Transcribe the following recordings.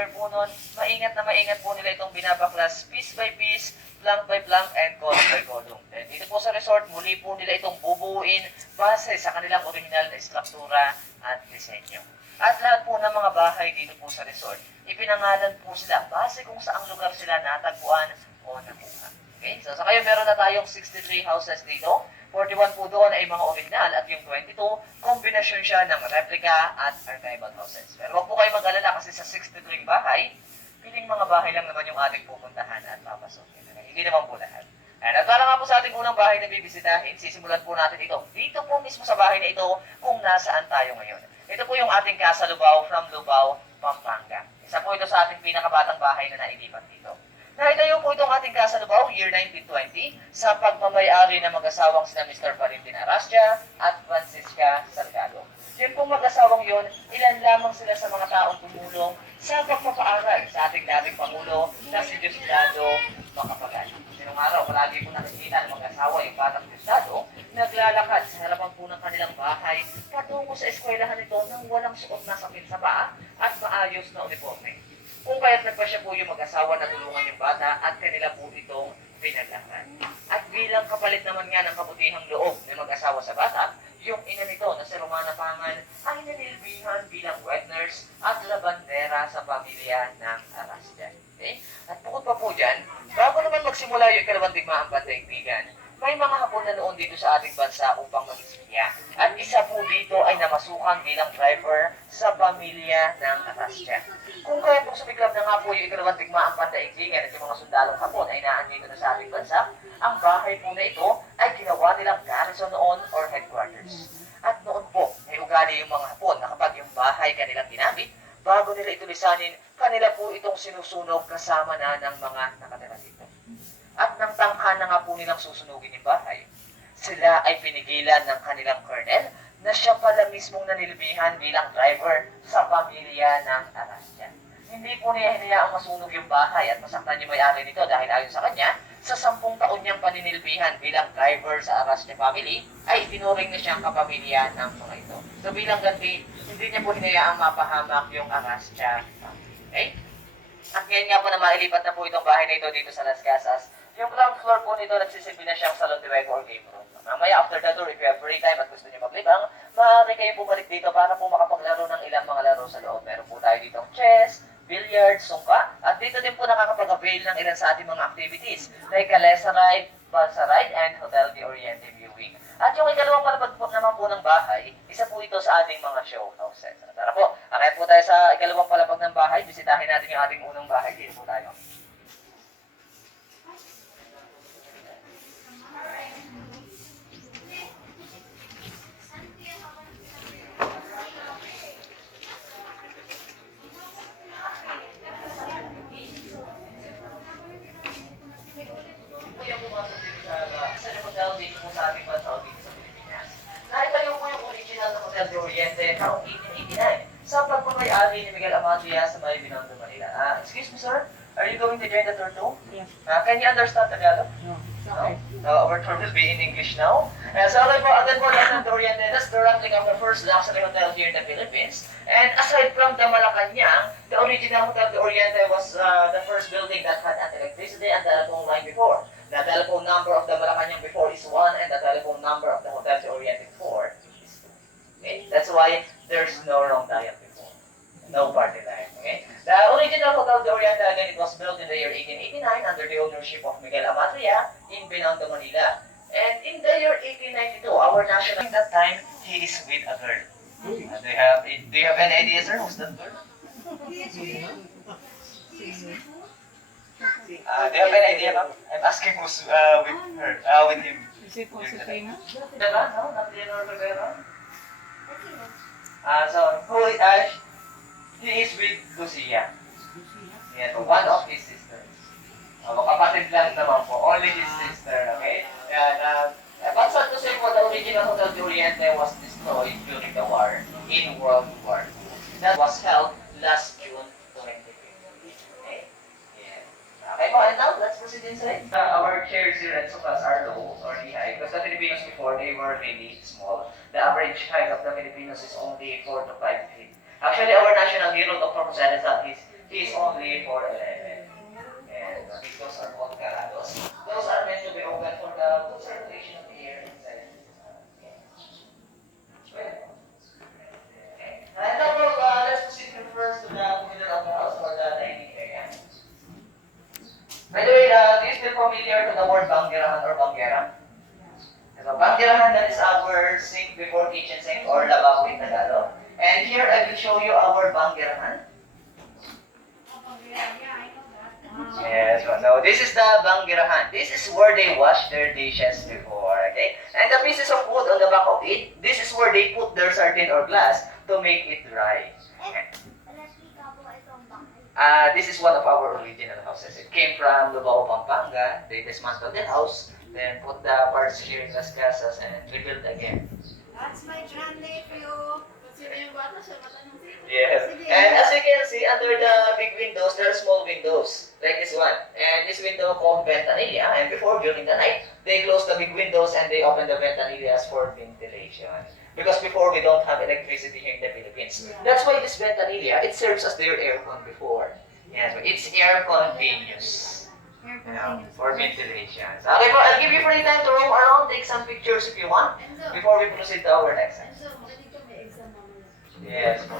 after po nun, maingat po nila itong binabaklas piece by piece, plank by plank, and column by column. Then dito po sa resort, muli po nila itong bubuuin base sa kanilang original na struktura at disenyo. At lahat po ng mga bahay dito po sa resort, ipinangalan po sila base kung saang lugar sila natagpuan o nakuha. Okay? So sa kayo, meron na tayong 63 houses dito. 41 po doon ay mga original at yung 22, kombinasyon siya ng replica at archival houses. Pero huwag po kayo mag-alala kasi sa 63 bahay, piling mga bahay lang naman yung ating pupuntahan at papasokin. Hindi naman po lahat. At para nga po sa ating unang bahay na bibisitahin, sisimulan po natin ito. Dito po mismo sa bahay na ito kung nasaan tayo ngayon. Ito po yung ating Casa Lubao from Lubao, Pampanga. Isa po ito sa ating pinakabatang bahay na nailipat dito. Naitayo po itong ating Casa Lubao year 1920 sa pagmamayari ng mag-asawang sina Mr. Valentin Arastia at Francisca Salgado. Yun pong mag-asawang yun, ilan lamang sila sa mga taong tumulong sa pagpapaaral sa ating dating Pangulo na si Diosdado Macapagal. Sinong araw, palagi po nakikita ng mag-asawa yung batang Diosdado, naglalakad sa harapan po ng kanilang bahay patungo sa eskwelahan nito nang walang suot na sakit sa paa at maayos na uniforme. Kung kaya't nagpasya po yung mag-asawa na tulungan yung bata at kanila po itong pinaglakan. At bilang kapalit naman nga ng kabutihang loob ng mag-asawa sa bata, yung ina nito na si Romana Pangan ay nanilbihan bilang wet nurse at labandera sa pamilya ng Arastia. Okay? At bukod pa po dyan, bago naman magsimula yung ikalawang digmaang pandaigdigan, may mga Hapon na noon dito sa ating bansa upang mag-istorya. At isa po dito ay namasukan bilang driver sa pamilya ng Arastia. Kung kaya po sumiklab na nga po yung ikalawang digmaang pandaigdigan at yung mga sundalong Hapon ay naandito na sa ating bansa, ang bahay po na ito ay ginawa nilang garrison noon or headquarters. At noon po, may ugali yung mga Hapon na kapag yung bahay kanilang ginamit, bago nila ito lisanin, kanila po itong sinusunog kasama na ng mga nakatira dito. At nang tangka na nga po nilang susunugin yung bahay, sila ay pinigilan ng kanilang colonel na siya pala mismong nanilbihan bilang driver sa pamilya ng Arastia. Hindi po niya hinayaang masunog yung bahay at masaktan yung may-ari nito dahil ayon sa kanya, sa 10 taon niyang paninilbihan bilang driver sa Arastia family, ay tinuring na siyang kapamilya ng mga ito. So bilang ganti, hindi niya po hinayaang mapahamak yung Arastia family. Okay? At ngayon nga po na mailipat na po itong bahay na ito dito sa Las Casas, yung ground floor po nito nagsisilbi na siyang salon de juego or game room. Mamaya after the tour, if you have free time at gusto niyo maglibang, maaari kayo bumalik dito para po makapaglaro ng ilang mga laro sa loob. Meron po tayo ditong chess, billiards, sungka, at dito din po nakakapag-avail ng ilan sa ating mga activities like Kalesa Ride, Balsa Ride, and Hotel de Oriente Viewing. At yung ikalawang palapag po naman po ng bahay, isa po ito sa ating mga show houses. Tara po, akit po tayo sa ikalawang palapag ng bahay, bisitahin natin yung ating unang bahay. Dito po tayo. Dito po sa ating bansa o dito sa Pilipinas. Naitayo po yung original na Hotel de Oriente taong 1889 sa pagpapay-ari ni Miguel Amatria sa may Binondo, Manila. Excuse me, sir? Are you going to join the tour too? Yes. Can you understand Tagalog? No. No? Our tour will be in English now. So, okay po, again po lang ng Oriente, that's the ranking of the first luxury hotel here in the Philippines. And aside from the Malacanang, the original Hotel de Oriente was the first building that had an electricity and telephone line before. The telephone number of the Malacanang before is 1 and the telephone number of the Hotel de Oriente before is 2. Okay? That's why there's no wrong dial before. No party line. Okay? The original Hotel de Oriente, again, it was built in the year 1889 under the ownership of Miguel Amatria in Binondo, Manila. And in the year 1892, our national, at that time, he is with a girl. Do you have any idea, sir? Who's that girl? Do you have any idea, ma'am? I'm asking who's with her, with him. Is it Josefina? Diba? No? Not Leonor Rivera? So, he is with Lucia. Yeah, one of his sisters. Kapatid lang naman po. Only his sister, okay? And, but sad to say po, the original Hotel de Oriente was destroyed during the war in World War II. That was held last June 2015. Okay? Yeah. Okay po, and now let's proceed inside. Our chairs here at sofas are low or high because the Filipinos before, they were really small. The average height of the Filipinos is only 4 to 5 feet. Actually, our national hero, Dr. Jose Rizal, is is only for 11. And those are called garados. Those are meant to be open for the good circulation of the air inside. Okay. And now, let's proceed first to the middle of the house for the dining area. By the way, do you still familiar to the word banggerahan or banggera? So, banggerahan, that is our sink before kitchen sink or lavabo in Tagalog. And here I will show you our banggerahan. Yes, so this is the banggerahan. This is where they wash their dishes before, okay? And the pieces of wood on the back of it, this is where they put their sardine or glass to make it dry. This is one of our original houses. It came from Lubao, Pampanga. They dismantled the house, then put the parts here in Las Casas and rebuilt again. That's my grandnephew. Yes. And as you can see, under the big windows, there are small windows, like this one. And this window called ventanilla. And before, during the night, they close the big windows and they open the ventanillas for ventilation. Because before, we don't have electricity here in the Philippines. Yeah. That's why this ventanilla, it serves as their aircon before. Yes, but it's air continuous. For ventilation. So, okay po, I'll give you free time to roam around, take some pictures if you want, before we proceed to our next one. Yes po.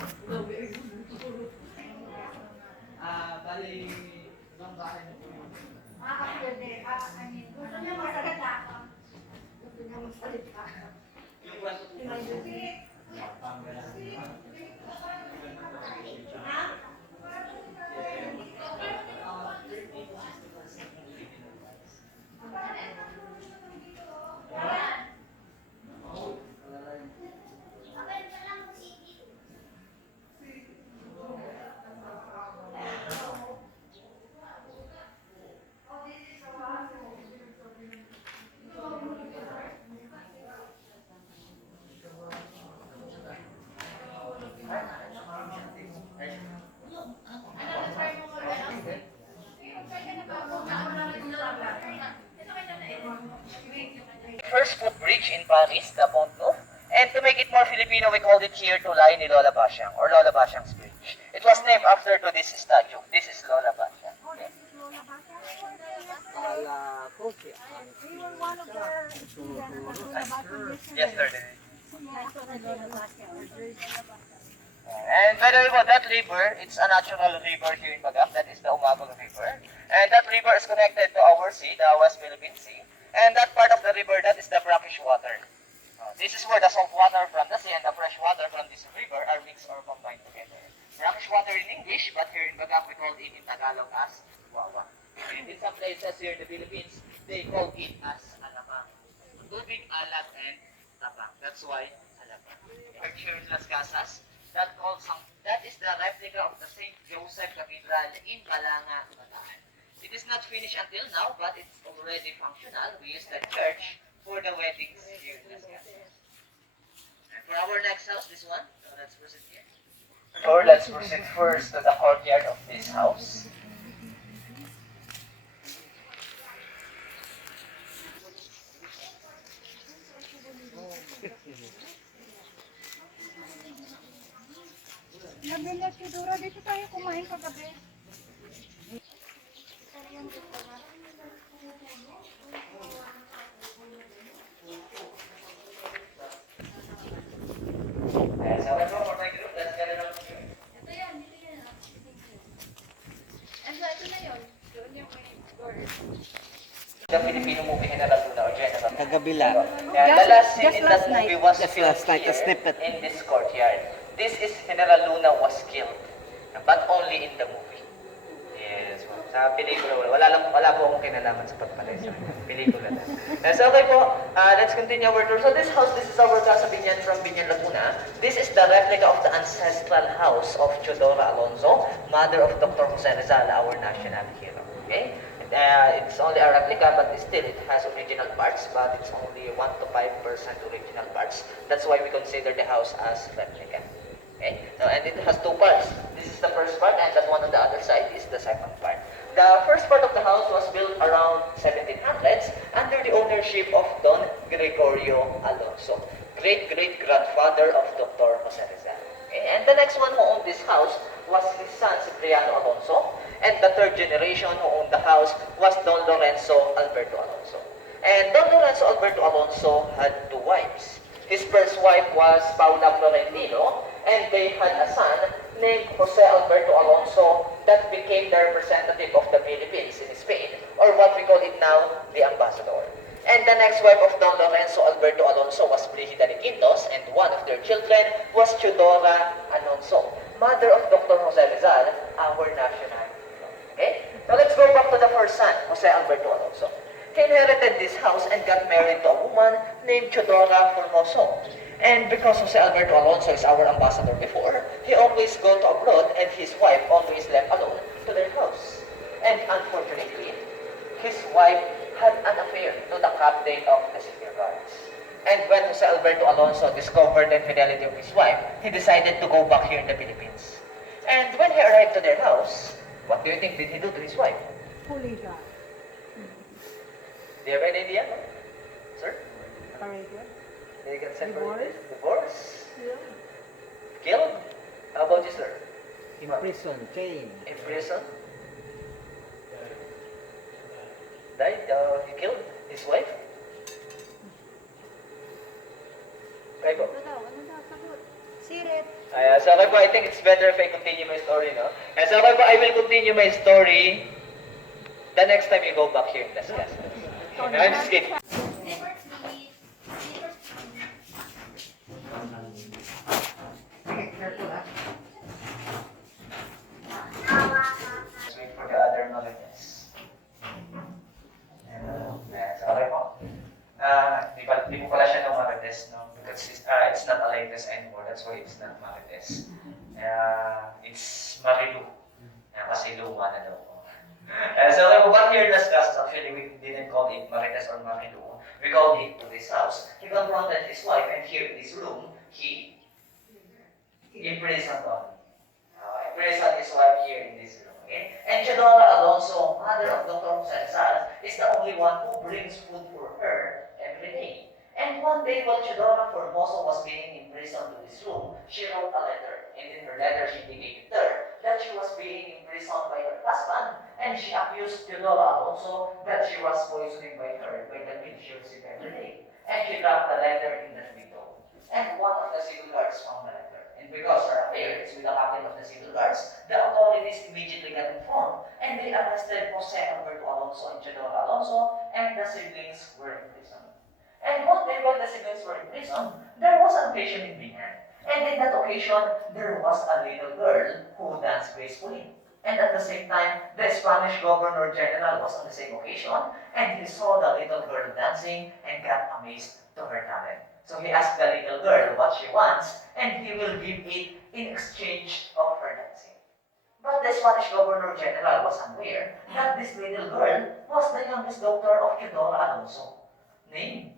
Bali, ibang bahay na po yun. Gusto niya magsalita ka. Gusto niya magsalita ka. Yung kwanto po first footbridge in Paris, the Pont Neuf. And to make it more Filipino, we called it here Tulay ni Lola Basyang, or Lola Basyang's Bridge. It was named after to this statue. This is Lola Basyang. Okay. We were one of their students. Yesterday. And by the way, that river, it's a natural river here in Bagac. That is the Umabog River. And that river is connected to our sea, the West Philippine Sea. And that part of the river, that is the brackish water. This is where the salt water from the sea and the fresh water from this river are mixed or combined together. Brackish water in English, but here in Bagac we call it in Tagalog as wawa. And in some places here in the Philippines, they call it as alapang. Tubig, alat, and tapang. That's why alapang. Here in Las Casas, that is the replica of the St. Joseph Cathedral in Balanga, Bataan. It is not finished until now, but it's already functional. We use the church for the weddings here in Las Casas. And for our next house, this one, so let's proceed here. Or let's proceed first to the courtyard of this house. Sabi niya, Tidora, dito tayo kumain kagabi. So for my group, let's get it up here. Ito yan, dito yan. Ito na yun. Doon yung door. The Filipino movie General Luna or General Kagabi lang. The last scene in that movie was Just filmed last night, a here snippet. in this courtyard. This is General Luna was killed, but only in the movie. Yes, sa pelikula wala po akong kinalaman sa pagpatay sa pelikula. So okay po, let's continue our tour. So this is our Casa Binyan from Binyan, Laguna. This is the replica of the ancestral house of Chodora Alonso, mother of Dr. Jose Rizal, our national hero. Okay? It's only a replica, but still it has original parts, but it's only 1 to 5% original parts. That's why we consider the house as replica. Okay? So, and it has two parts. This is the first part, and that one on the other side is the second part. The first part of the house was built around 1700s under the ownership of Don Gregorio Alonso, great-great-grandfather of Dr. Jose Rizal. Okay? And the next one who owned this house was his son, Cipriano Alonso. And the third generation who owned the house was Don Lorenzo Alberto Alonso. And Don Lorenzo Alberto Alonso had two wives. His first wife was Paula Florentino, and they had a son named Jose Alberto Alonso that became the representative of the Philippines in Spain, or what we call it now, the ambassador. And the next wife of Don Lorenzo Alberto Alonso was Brigida de Quintos, and one of their children was Chudora Alonso, mother of Dr. Jose Rizal, our national hero. Okay? So let's go back to the first son, Jose Alberto Alonso. He inherited this house and got married to a woman named Chudora Formoso. And because Jose Alberto Alonso is our ambassador before, he always go to abroad and his wife always left alone to their house. And unfortunately, his wife had an affair to the captain of the city guards. And when Jose Alberto Alonso discovered the infidelity of his wife, he decided to go back here in the Philippines. And when he arrived to their house, what do you think did he do to his wife? Huli ka. Do you have any idea? Sir? Parega. They got sent for Divorce? divorce? Yeah. Killed? How about you, sir? In prison, chain. In prison? Died? He killed his wife? Kayo po? Ano daw? Ano daw? Sagot. Sirit. So okay po, I think it's better if I continue my story, no? And so okay po, I will continue my story the next time you go back here in Las Casas. No, I'm just kidding. Let's wait for the other markets. So okay po. Di po pala siya ng marites, no? Because it's not a likeness anymore. That's why it's not marites. It's marilu. Kasi luma na daw po. So okay po, but here in Las Casas, actually, we didn't call it marites or marilu. We called it to this house. He confronted his wife, and here in this room, he imprisoned on. Imprisoned his wife here in this room. Okay? And Chidora Alonso, mother of Dr. Jose Rizal, is the only one who brings food for her every day. And one day, while Chidora Formoso was being imprisoned to this room, she wrote a letter. And in her letter, she indicated her that she was being imprisoned by her husband, and she accused Chidora Alonso that she was poisoning by her by the meal she received every day. And she dropped the letter in the window. And one of the civil guards found the letter. And because her affair is with the captain of the civil guards, the authorities immediately got informed, and they arrested Jose Alberto Alonso and Chidora Alonso, and the siblings were in prison. And one day while the siblings were in prison, there was an occasion in Binyan. And in that occasion, there was a little girl who danced gracefully. And at the same time, the Spanish Governor General was on the same occasion, and he saw the little girl dancing and got amazed to her talent. So he asked the little girl what she wants, and he will give it in exchange of her dancing. But the Spanish Governor General was unaware that this little girl was the youngest daughter of Chidora Alonso, named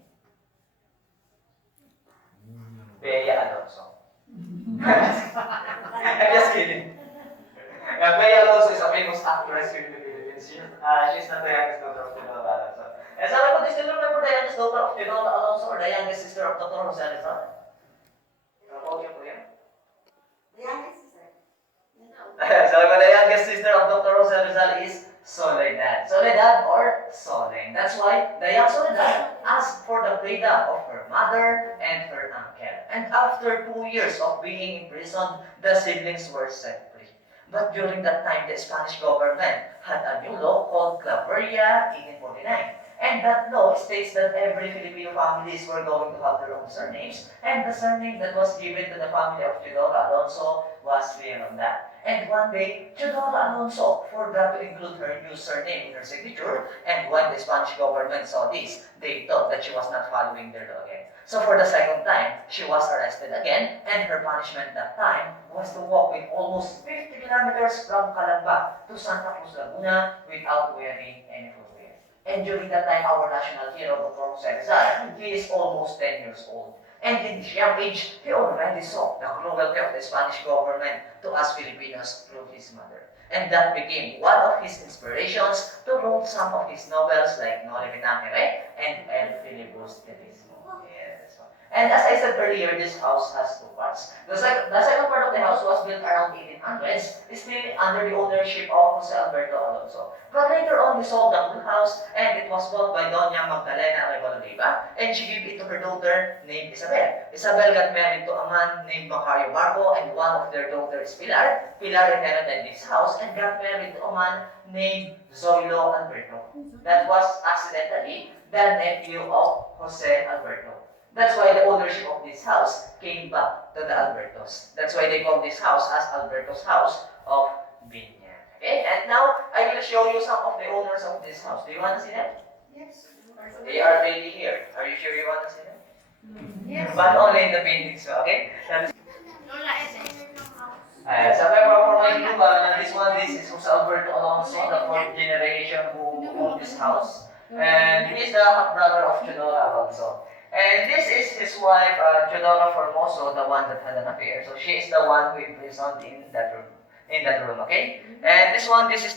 Bea Alonso. I'm just kidding. Bea Alonso is a famous actress here in the Philippines. She's not the youngest daughter of Chidora Alonso. And sabi ko, do you still remember the youngest daughter of Chidora Alonso or the youngest sister of Dr. Jose Rizal? Kapag yun po yan? The youngest sister. Sabi ko, the youngest sister of Dr. Jose Rizal is Soledad. Soledad or Soleng. That's why the young Soledad asked for the freedom of her mother and her uncle. And after 2 years of being imprisoned, the siblings were set free. But during that time, the Spanish government had a new law called Claveria 1849. And that law states that every Filipino families were going to have their own surnames, and the surname that was given to the family of Chidora Alonso was Leonda. And one day, Chidora Alonso forgot to include her new surname in her signature, and when the Spanish government saw this, they thought that she was not following their law again. So for the second time, she was arrested again, and her punishment that time was to walk with almost 50 kilometers from Calamba to Santa Cruz, Laguna without wearing any footwear. And during that time, our national hero, Dr. Jose Rizal, he is almost 10 years old. And in his young age, he already saw the cruelty of the Spanish government to us Filipinos through his mother. And that became one of his inspirations to write some of his novels like No Limitangere and El Filibusterismo. Yes. And as I said earlier, this house has two parts. The second part of around 1800s, still under the ownership of Jose Alberto Alonso. But later on, he sold the whole house, and it was bought by Doña Magdalena Reboladiva, and she gave it to her daughter named Isabel. Isabel got married to a man named Macario Marco, and one of their daughters, Pilar. Pilar inherited this house and got married to a man named Zoilo Alberto. That was accidentally the nephew of Jose Alberto. That's why the ownership of this house came back to the Albertos. That's why they call this house as Alberto's House of Binyan. Okay, and now I will show you some of the owners of this house. Do you want to see them? Yes. They are really here. Are you sure you want to see them? Yes. But only in the paintings, okay? Lola, Sa pagpapakita this is Jose Alberto Alonso, the fourth generation who owned this house. And he is the half-brother of Chudora Alonso. And this is his wife, Chudora Formoso, the one that had an affair. So she is the one who imprisoned in that room, okay? And this is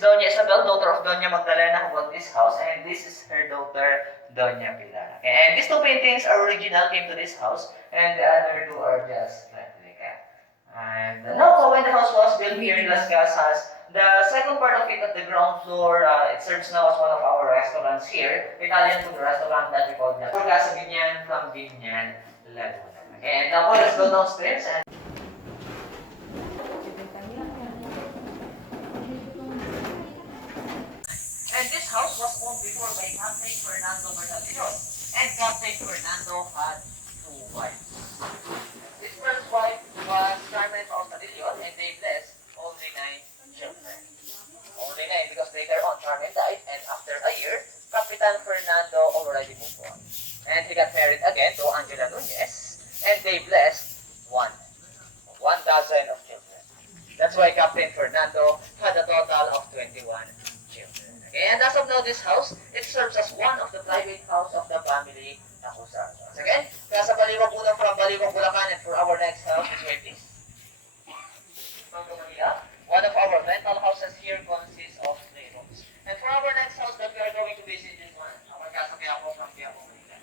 Doña Isabel, daughter of Doña Magdalena, who bought this house. And this is her daughter, Doña Pilar. Okay? And these two paintings are original, came to this house. And the other two are just replica. And now, when the house was built here in Las Casas, the second part of it at the ground floor, it serves now as one of our restaurants here, Italian food restaurant that we call the Casa Binyan from Binyan, Laguna. Okay, and now let's go downstairs and this house was owned before by Captain Fernando Bertalion, and Captain Fernando had two wives. This first wife was Carmen Bertalion, and they blessed only 9 children. Only 9 because later on Carmen died, and after a year, Capitan Fernando already moved on. And he got married again to Angela Nunez, and they blessed 1 dozen of children. That's why Captain Fernando had a total of 21 children. Okay, and as of now, this house, it serves as one of the private house of the family Acuzar. Once again, Casa Baliwag Una from Baliwag, Bulacan, and for our next house, this way please. One of our rental houses here consists of 3 rooms. And for our next house that we are going to visit is our Casa Quiapo from Quiapo, Manila.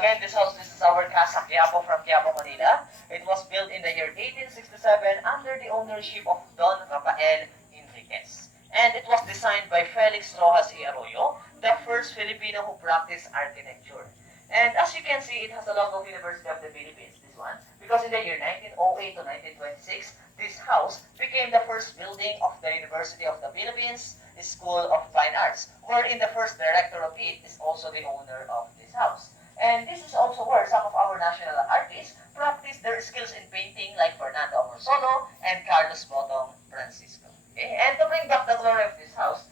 Again, this is our Casa Quiapo from Quiapo, Manila. It was built in the year 1867 under the ownership of Don Rafael Enriquez. And it was designed by Felix Rojas y Arroyo, the first Filipino who practiced architecture. And as you can see, it has a logo of University of the Philippines, this one. Because in the year 1908 to 1926, this house became the first building of the University of the Philippines School of Fine Arts, wherein the first director of it is also the owner of this house. And this is also where some of our national artists practice their skills in painting, like Fernando Amorsolo and Carlos Botong Francisco. Okay? And to bring back the glory of this house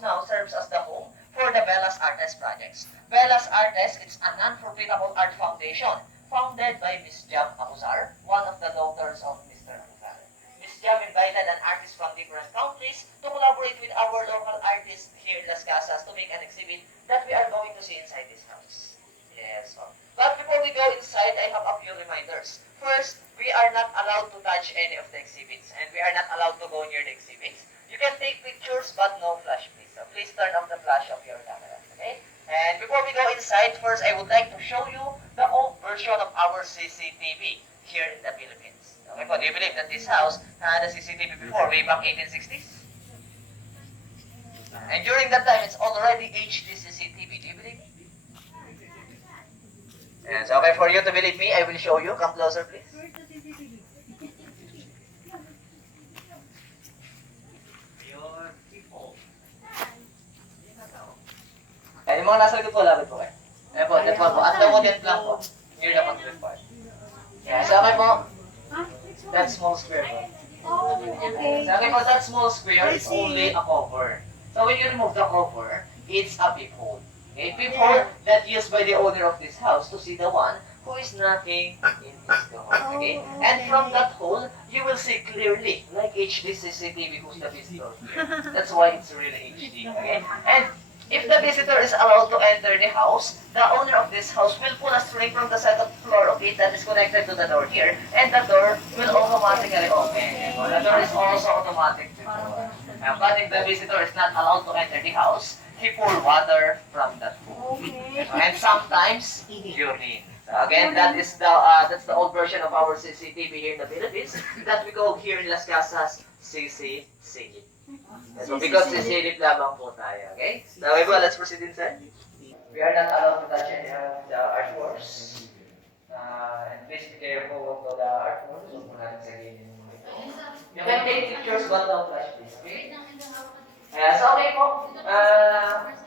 now serves as the home for the Bellas Artes projects. Bellas Artes, it's a non-profitable art foundation founded by Miss Jam Acuzar, one of the daughters of Mr. Acuzar. Miss Jam invited an artist from different countries to collaborate with our local artists here in Las Casas to make an exhibit that we are going to see inside this house. Yes. But before we go inside, I have a few reminders. First, we are not allowed to touch any of the exhibits, and we are not allowed to go near the exhibits. You can take pictures, but no flash, please. So please turn off the flash of your camera, okay? And before we go inside, first I would like to show you the old version of our CCTV here in the Philippines. Okay po, do you believe that this house had a CCTV before, way back 1860s? And during that time, it's already HD CCTV. Do you believe me? And so, okay, for you to believe me, I will show you. Come closer, please. Your people. And yung mga nasa likod po, lapit po kayo. Ayan po, that one po. At the audience lang po. Near the control part. Yeah, so okay po. That small square po. Oh, okay. So okay po, that small square is only a cover. So when you remove the cover, it's a peephole. Okay, peephole that used by the owner of this house to see the one who is knocking in his door. Okay, and from that hole, you will see clearly, like HD CCTV, who's the visitor here. That's why it's really HD. Okay, and if the visitor is allowed to enter the house, the owner of this house will pull a string from the second floor of it that is connected to the door here, and the door will automatically open. The door is also automatic to open. But if the visitor is not allowed to enter the house, he pour water from that pool. Okay. And sometimes urine. So Again, that's the old version of our CCTV here in the Philippines that we call here in Las Casas CCTV. So because CCTV lamang po tayo, okay? Now, Eva, let's proceed inside. We are not allowed to touch any of the artworks. And please be careful of the artworks. Huwag mo natin sabihin yung mga ito. You can take pictures but don't touch this, okay? So okay po.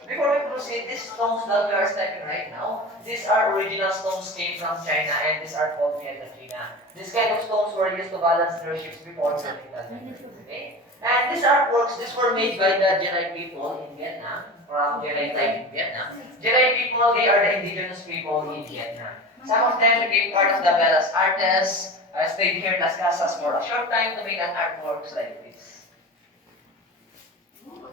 Before we proceed, these stones that we are stepping right now, these are original stones came from China and these are called Vietnamina. These kind of stones were used to balance their ships before the Italian. Okay? And these artworks, these were made by the Jerai people in Vietnam, from Jerai tribe in Vietnam. Jerai people, they are the indigenous people in Vietnam. Some of them became part of the Bellas artists, stayed here in Las Casas for a short time to make an artworks like this.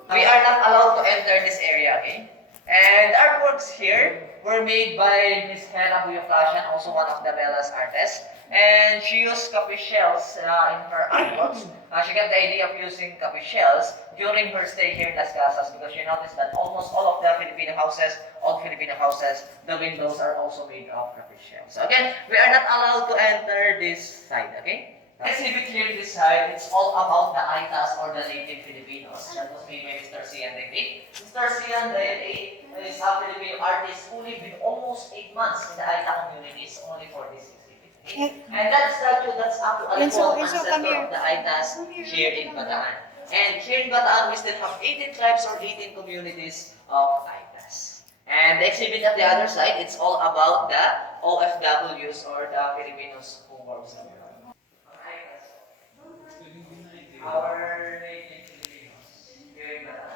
We are not allowed to enter this area, okay? And the artworks here were made by Miss Hannah Buyoclashan, also one of the Bellas artists. And she used copy shells in her artworks. She got the idea of using copy shells during her stay here in Las Casas because she noticed that almost all of the Filipino houses, old Filipino houses, the windows are also made of copy shells. Again, we are not allowed to enter this side, okay? Exhibit here in this side, it's all about the Aitas or the native Filipinos. That was made by Mr. Sian David. Mr. Sian David is a Filipino artist who lived in almost 8 months in the Aita communities only for this exhibit. Okay? And that statue, that's actually called ancestor of the Aitas here in Bataan. And here in Bataan, we still have 18 tribes or 18 communities of Aitas. And the exhibit at the other side, it's all about the OFWs or the Filipinos who work abroad. Our native Filipinos here in Bataan.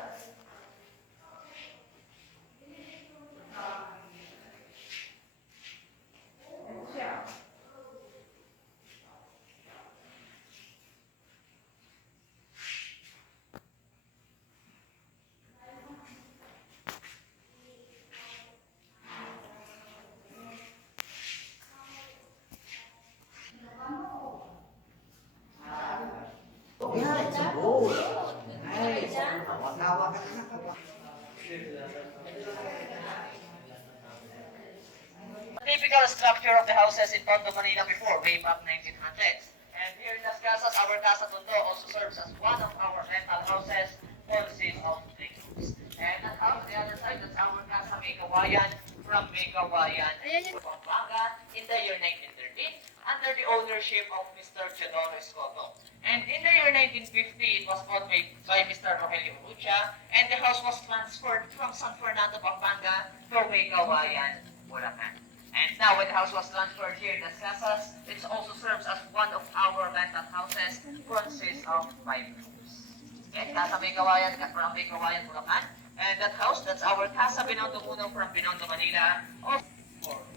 Typical structure of the houses in Tondo, Manila before, way back 1900s. And here in Las Casas, our Casa Tondo also serves as one of our rental houses, consist of 3 rooms. And that house, the other side, that's our Casa Megawayan from Megawayan, Pampanga, in the year 1913, under the ownership of Mr. Teodoro Escoto. And in the year 1950, it was bought by Mr. Rogelio Urucha, and the house was transferred from San Fernando, Pampanga to Megawayan, Bulacan. And now when the house was transferred here in Las Casas, it also serves as one of our rental houses, consists of 5 rooms. Okay, Casa Megawayan from Megawayan, Bulacan. And that house, that's our Casa Binondo Uno from Binondo, Manila, of 4 rooms.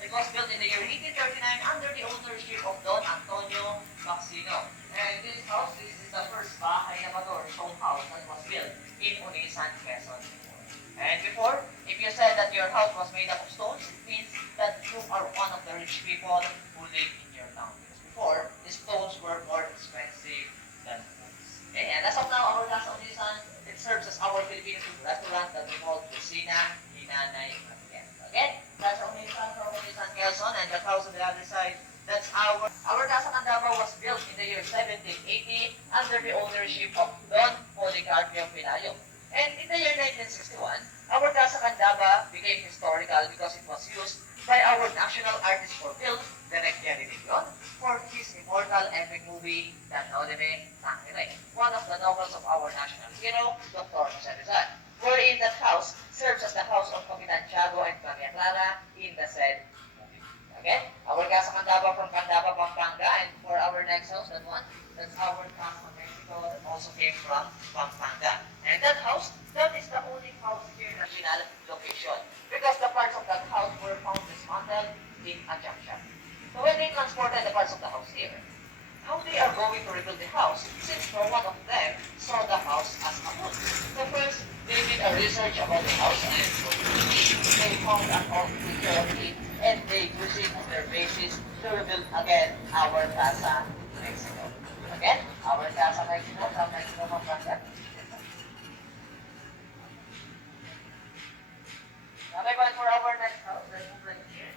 It was built in the year 1839 under the ownership of Don Antonio Maxino. And this house, this is the first Bahay Amador stone house that was built in Unisan, Quezon before. And before, if you said that your house was made up of stones, it means that you are one of the rich people who live in your town. Because before, the stones were more expensive than foods. Okay? And as of now, our Casa Unisan, it serves as our Filipino food restaurant that we call Kusina Hinanay Matiyan. Again, Casa Unisan from Unisan, Quezon, and the house on the other side, that's our Casa Candaba was built in the year 1780 under the ownership of Don Policarpio Pinayo. And in the year 1961, our Casa Candaba became historical because it was used by our national artist for film, Direk Jerry Leon, for his immortal epic movie, Danodeme Tangere, one of the novels of our national hero, Dr. Jose Rizal, wherein that house serves as the house of Kapitan Tiago and Maria Clara in the said movie. Again, our Casa Candaba from Candaba, Pampanga, and for our next house, that one, that's our Casa Mexico that also came from Pampanga. And that house, that is the only house here in the original location because the parts of that house were found dismantled in a junction. So when they transported the parts of the house here, how they are going to rebuild the house since no one of them saw the house as a whole. So first, they did a research about the house and they found an old picture of it and they use it as their basis to rebuild again our Casa Mexico. Again, our Casa Mexico from Mexico Pampanga. Okay, but for our next house, let's move right here.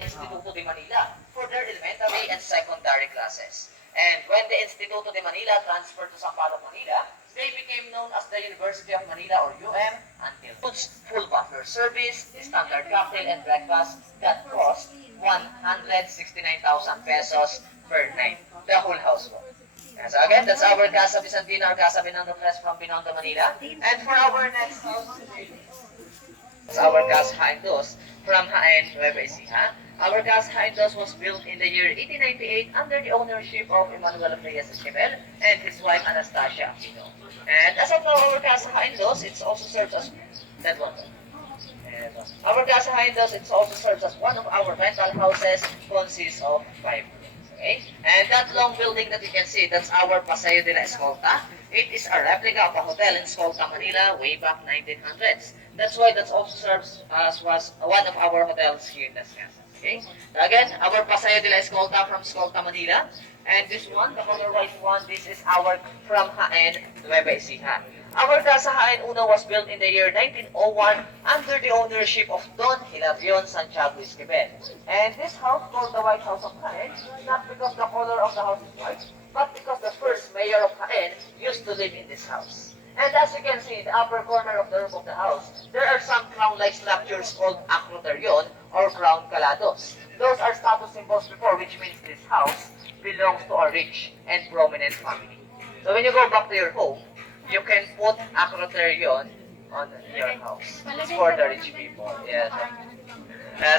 Instituto de Manila for their elementary and secondary classes. And when the Instituto de Manila transferred to Sampaloc, Manila, they became known as the University of Manila or UM until full butler service, standard cocktail and breakfast that cost 169,000 pesos per night. The whole household. And so again, that's our Casa Bizantina or Casa Binondo Press from Binondo, Manila. And for our next house, that's our Casa Haindos from Jaén, Nueva Ecija. Our Casa Haindos was built in the year 1898 under the ownership of Emmanuel Reyes Esquivel and his wife Anastasia Aquino. And as of now, our Casa Haindos, it also serves as that one. And our Casa Haindos, it also serves as one of our rental houses, consists of 5 rooms. Okay? And that long building that you can see, that's our Paseo de la Escolta. It is a replica of a hotel in Escolta, Manila, way back 1900s. That's why that also serves as was one of our hotels here in Las Casas. Okay? So again, our Paseo de la Escolta from Escolta, Manila. And this one, the color white one, this is our from Jaén, Nueva Ecija. Our Casa Jaén Uno was built in the year 1901 under the ownership of Don Hilarion Santiago Esquivel. And this house called the White House of Jaén, not because the color of the house is white, but because the first mayor of Jaén used to live in this house. And as you can see, in the upper corner of the roof of the house, there are some crown-like structures called acroterion or crown calados. Those are status symbols before, which means this house belongs to a rich and prominent family. So when you go back to your home, you can put acroterion on your house. It's for the rich people. Yes.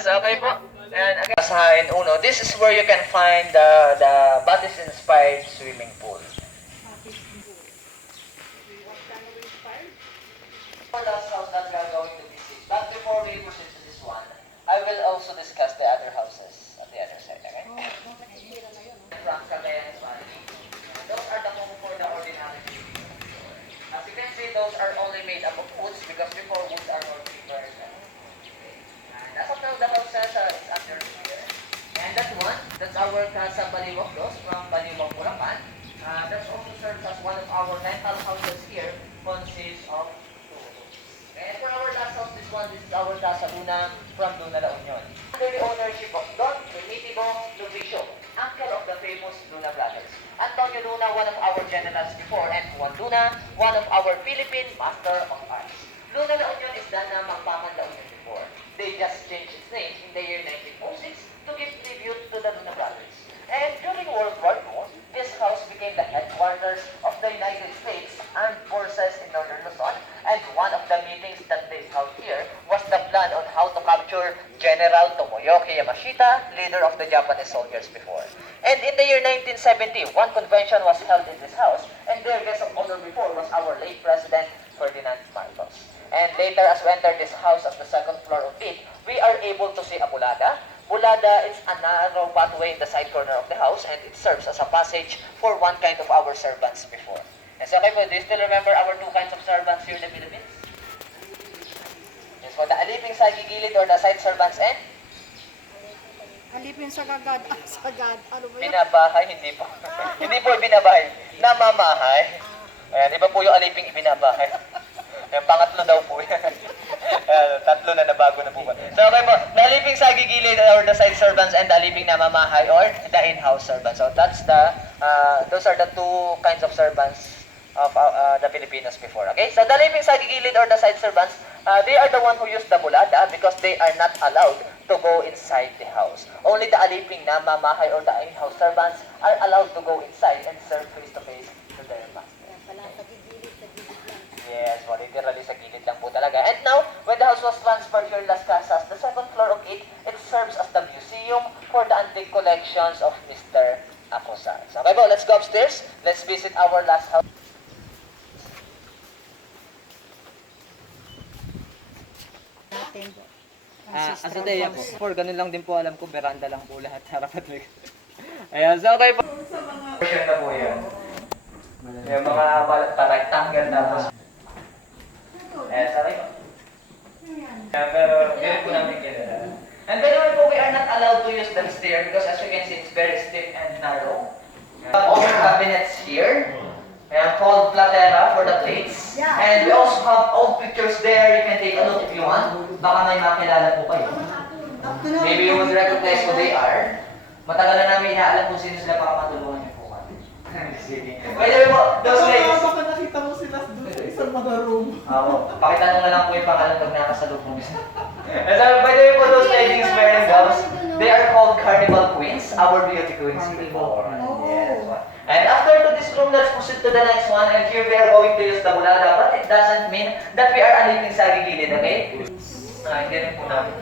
So okay po. And again, Casa Jaén Uno, this is where you can find the Batis-inspired swimming pool. Last house that we are going to visit. But before we proceed to this one, I will also discuss the other houses on the other side. Okay? From Cagayan Valley. Those are the home for the ordinary people. As you can see, those are only made up of woods because before woods are more cheaper. And as of now, the houses is under here. And that one, that's our Casa Baliwag Dos from Baliwag, Bulacan. That also serves as one of our rental houses here, consists of. And for our last house, this is our Casa Luna from Luna La Union. Under the ownership of Don Primitivo Luvicio, uncle of the famous Luna brothers. Antonio Luna, one of our generals before, and Juan Luna, one of our Philippine Master of Arts. Luna La Union is done na Magpaman La Union before. They just changed its name in the year 1906 to give tribute to the Luna brothers. And during World War II, this house became the headquarters of the United States Armed Forces in Northern Luzon, and one of the meetings that they held here was the plan on how to capture General Tomoyoki Yamashita, leader of the Japanese soldiers before. And in the year 1970, one convention was held in this house, and their guest of honor before was our late President Ferdinand Marcos. And later, as we enter this house at the second floor of it, we are able to see a bulada. Bulada is a narrow pathway in the side corner of the house, and it serves as a passage for one kind of our servants before. And so, okay po, do you still remember our two kinds of servants here in the Philippines? Yes, for the aliping sa gigilid or the side servants and? Alipin sa gagad. Sagad. Ano ba yun? Binabahay, hindi po. Hindi po binabahay. Namamahay. Ayan, iba po yung aliping ibinabahay. Ayan, pangatlo daw po yan. Tatlo na nabago na po ba. So okay po, the aliping sa gigilid or the side servants and the aliping namamahay or the in-house servants. So that's those are the two kinds of servants of the Filipinos before. Okay, so the aliping sa gigilid or the side servants, they are the one who use the bulada because they are not allowed to go inside the house. Only the aliping namamahay or the in-house servants are allowed to go inside and serve face-to-face to their master. Yes, well, literally sa gilid lang po talaga. And now, when the house was transferred here in Las Casas, the second floor of it serves as the museum for the antique collections of Mr. Acuzar. So, okay po, let's go upstairs. Let's visit our last house. Asadea po. For ganun lang din po alam ko, veranda lang po lahat. Harap at likod. Ayan, so okay po. Version na po yan. Yung mga rectangle tapos. Sorry po. Pero, ganun po naman stair because as you can see, it's very steep and narrow. Also cabinets here, called platera for the plates. Yeah. And we also have old pictures there. You can take a look if you want. Baka may makilala po kayo. Maybe you would recognize who they are. Matagal na namin inaalam kung sino sila, baka matulungan niyo po kami. By the way po, those ladies. Baka nakita mo sila doon sa isang mga room. Oo, pakita nyo na lang po yung pangalan pag nakasalubong isa. And so, by the way po, those ladies wearing gowns, they are called Carnival Queens, our beauty queens before. Yes. And after to this room, let's proceed to the next one. And here we are going to use the bulada, but it doesn't mean that we are aliping sa gilid, okay? Hindi rin po namin.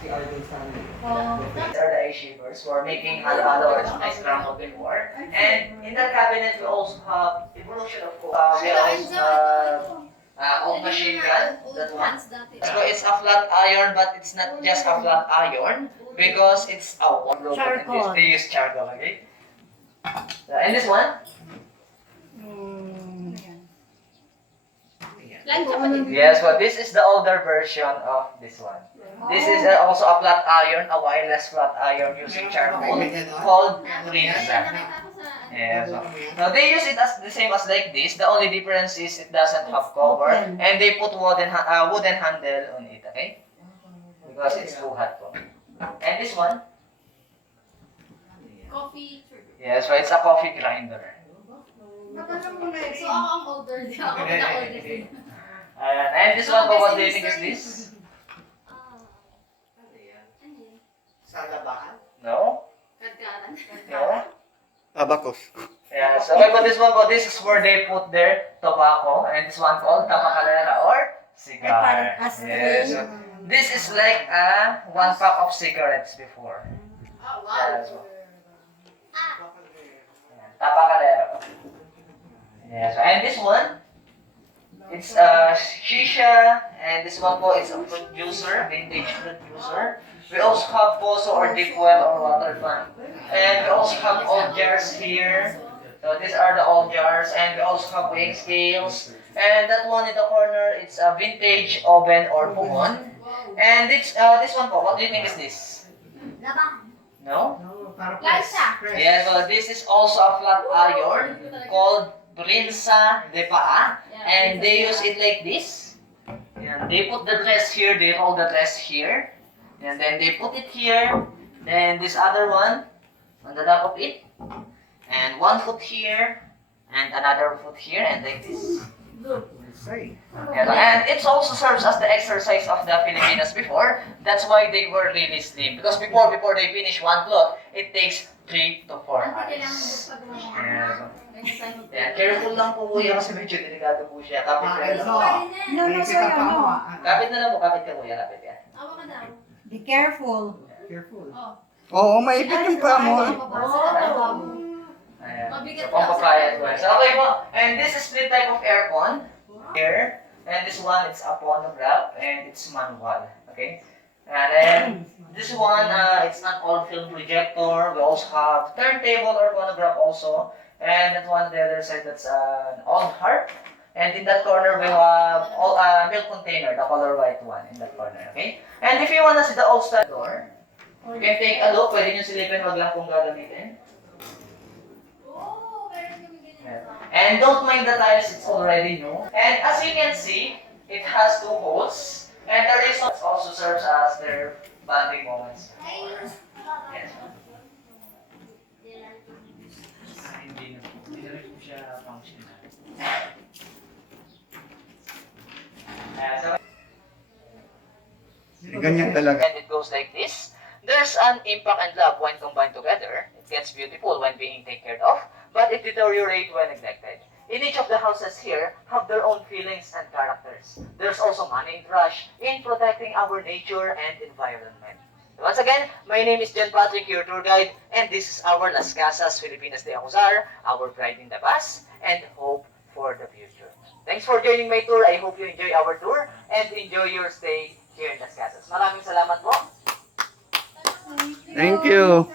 Si Arden sa amin. These are the A-shapers for making halo-halo or nice scrambled before. And in that cabinet, we also have evolution of course. We also have old machine gun, that one. So it's a flat iron, but it's not just a flat iron because it's a wardrobe. Charcoal. They use charcoal, okay? And this one? Yes, well, this is the older version of this one. This is also a flat iron, a wireless flat iron using charcoal called Rinza. Yes. Now they use it as the same as like this. The only difference is it doesn't have cover, and they put wooden handle on it. Okay, because it's too hot. And this one? Coffee. Yes, so it's a coffee grinder. So ako ang older. Ako ang older. And this one, what do you think is this? Sa labahan? No? Kadkaran. No? Abacus. Yeah, so like this one, this is where they put their tobacco, and this one called tabacalera or cigar. Yes. So this is like a 1 pack of cigarettes before. Oh, wow. Tabacalera. Yes. And this one, it's a shisha, and this one po is a fruit juicer, vintage fruit juicer. We also have poso or deep well or water fan. And we also have old jars here. So these are the old jars, and we also have weighing scales. And that one in the corner, it's a vintage oven or pugon. And this one po, what do you think is this? No? Lansa. Yes, well, this is also a flat iron called Brinsa de Paa. And they use it like this. And they put the dress here, they roll the dress here. And then they put it here. Then this other one on the top of it. And 1 foot here. And another foot here. And like this. Yeah, and it also serves as the exercise of the Filipinas before. That's why they were really slim. Because before they finish one cloth, it takes 3 to 4 hours. Yeah, careful lang po kuya kasi medyo delikado po siya. Kapit na lang. Kapit na lang po, kapit ka kuya, kapit ka. Awa ka daw. Be careful. Careful. Oh. Oo, maipit yung paa mo. Ayan. Mabigat So, pampapayat ko. So, okay po. And this is split type of aircon. Here. And this one, it's a phonograph. And it's manual. Okay? And then, this one, it's an old film projector. We also have turntable or phonograph also. And that one on the other side, that's an old harp. And in that corner, we have milk container, the color white one in that corner. Okay? And if you wanna see the old style door, you can take a look. Pwede nyo silipin, wag lang kung gagamitin. Oh, meron kami ganyan. And don't mind the tiles, it's already new. And as you can see, it has 2 holes. And the reason also serves as their bonding moments. Yes. Hindi na rin po siya functional. Ganyan talaga. And it goes like this. There's an impact and love when combined together. It gets beautiful when being taken care of, but it deteriorates when neglected. In each of the houses here have their own feelings and characters. There's also money in rush in protecting our nature and environment. Once again, my name is John Patrick, your tour guide, and this is our Las Casas Filipinas de Acuzar, our pride in the past, and hope for the future. Thanks for joining my tour. I hope you enjoy our tour and enjoy your stay here in Las Casas. Maraming salamat po. Thank you.